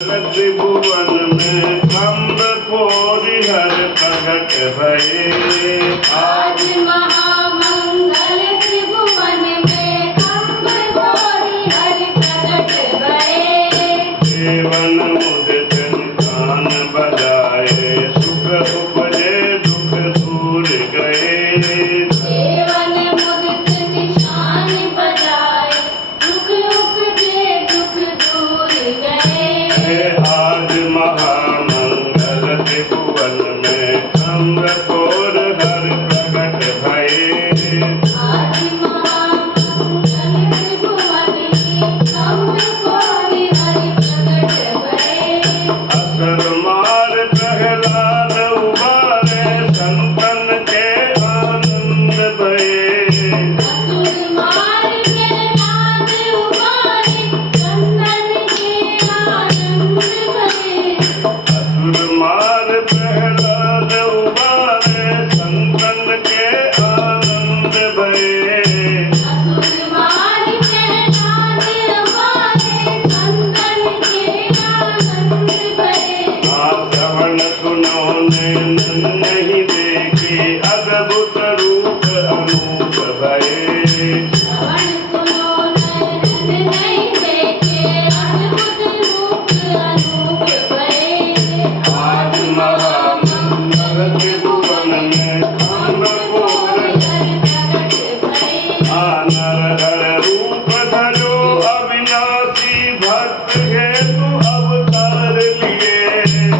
त्रिभुवन में खम्ब कोरि हर प्रगट भये। आज महामंगल त्रिभुवन में खम्ब कोरि हर प्रगट भये। देवन मुदित निशान बजाए सुख उपजे दुख दूर गए। देवन मुदित निशान बजाए दुख उपजे दुख दूर गए। आज महामंगल त्रिभुवन में खम्ब कोरि हर प्रगट भये। आज महामंगल त्रिभुवन में खम्ब कोरि हर प्रगट भये। असर मार प्रहलाद उबारे संतन के आनंद भये। असुर मार प्रहलाद उबारे संतन के आनंद भये। असुर मार प्रहलाद उबारे संतन के आनंद भये। असुर मार प्रहलाद उबारे संतन के आनंद भये। श्रवण सुनो ने नहीं देखी अद्भुत रूप अनूप भये। श्रवण सुनो नयन नहीं देखे अद्भुत रूप अनूप भये। आज महामंगल त्रिभुवन में खम्ब कोरि हर प्रगट भये। नर हर रूप धरो अविनाशी भक्त हेतु अवतार लिए।